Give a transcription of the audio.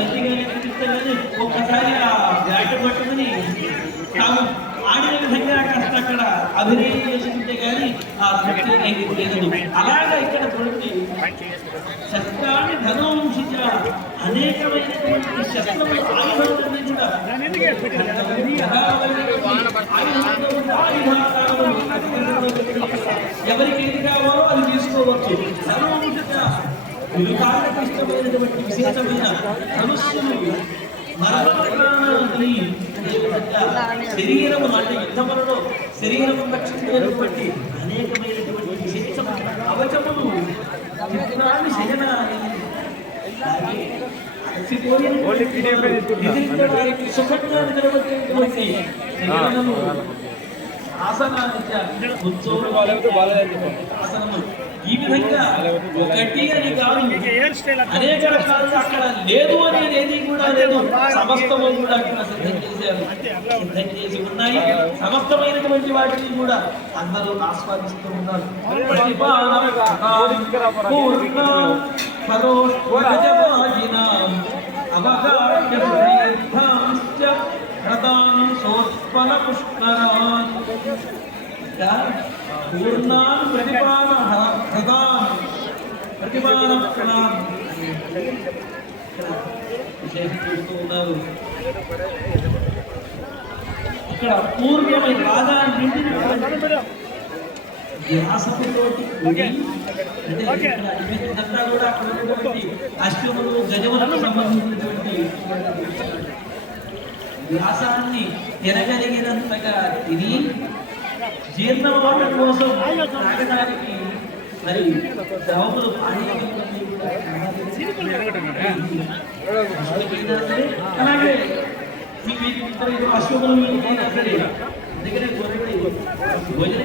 బందీగానే కనిపిస్తారని ఒక్కసారి ఆ బ్యాట్ పట్టుకుని తాము ఆడిన విధంగా కాస్త అక్కడ అభినయం చేసుకుంటే కానీ ఆ తృప్తి లేదు. అలాగా ఇక్కడ చూడండి, శస్త్రాన్ని ధనవంశించ అనేకమైనటువంటి శస్త్రములు ఆయుధాలన్నీ కూడా ఎవరికి ఏది కావాలో అది తీసుకోవచ్చు. ధనవంశిత విలుకాలకు ఇష్టమైనటువంటి విశేషమైన ధనుస్సులు మరణాన్ని శరీరము అంటే యుద్ధములలో శరీరము రక్షించేటువంటి అనేకమైనటువంటి విశేషమైన కవచములు చిత్రాన్ని శయన సుఖంగా నిలబెట్టేటువంటి ఆసనము ఈ విధంగా ఒకటి అని కాదు, అనేక రకాలుగా అక్కడ లేదు అనేది ఏది కూడా లేదు. సమస్తము కూడా అక్కడ సిద్ధం చేశారు, సిద్ధం చేసి ఉన్నాయి. సమస్తమైనటువంటి వాటిని కూడా అందరూ ఆస్వాదిస్తూ ఉన్నారు. పూర్ణాన్ ప్రతిపాదన విశేషిస్తూ ఉన్నారు. ఇక్కడ పూర్వమైన రాజా వ్యాసముతోటి ఇదంతా కూడా అక్కడ ఉన్నటువంటి అష్టములు గజములకు సంబంధించినటువంటి వ్యాసాన్ని తినగలిగినంతగా తిని జీర్ణమవడం కోసం తాగడానికి మరి దవములు అలాగే అశ్వములు అందుకనే భోజనం